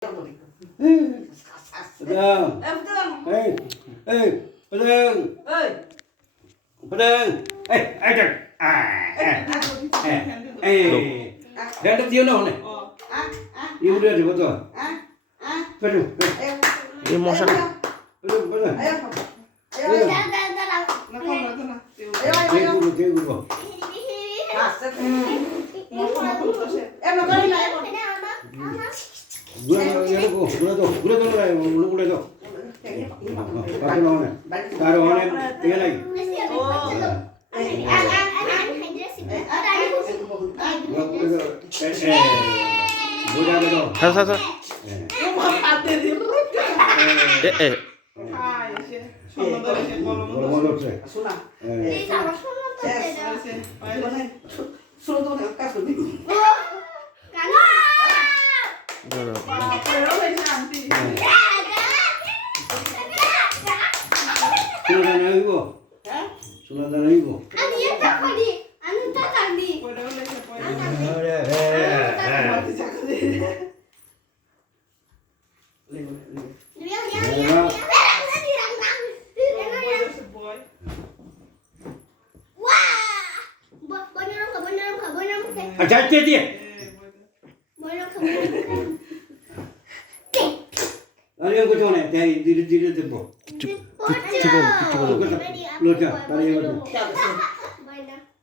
Pedang. Pedang. Pedang. Action. Ganda tiêu nào này? Yêu đưa thì có rồi. Pedang. এই মশা Pedang. Pedang. 살살살 에 Sunadana ibu. Aja dia. Ada yang kau ni, dia dia tempo. Loja, tadi yang tu.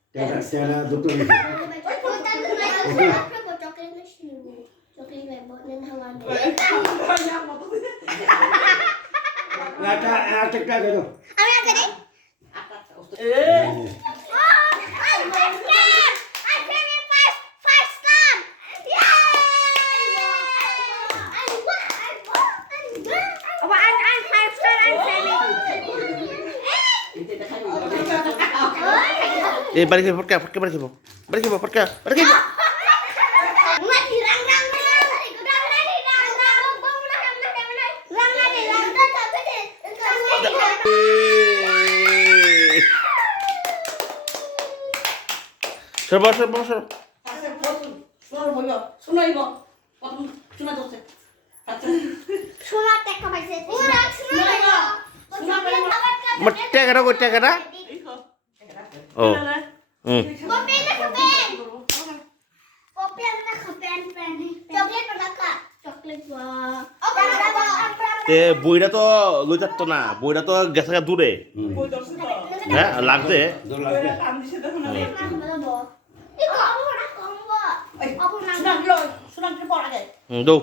Tiada doktor ni. Ada cek dah tu. balik ke porka balik ke সর টাকাটা ও বইটা তো লই থাকতো না, বইটা তো গেছে দূরে। হ্যাঁ লাগছে দৌ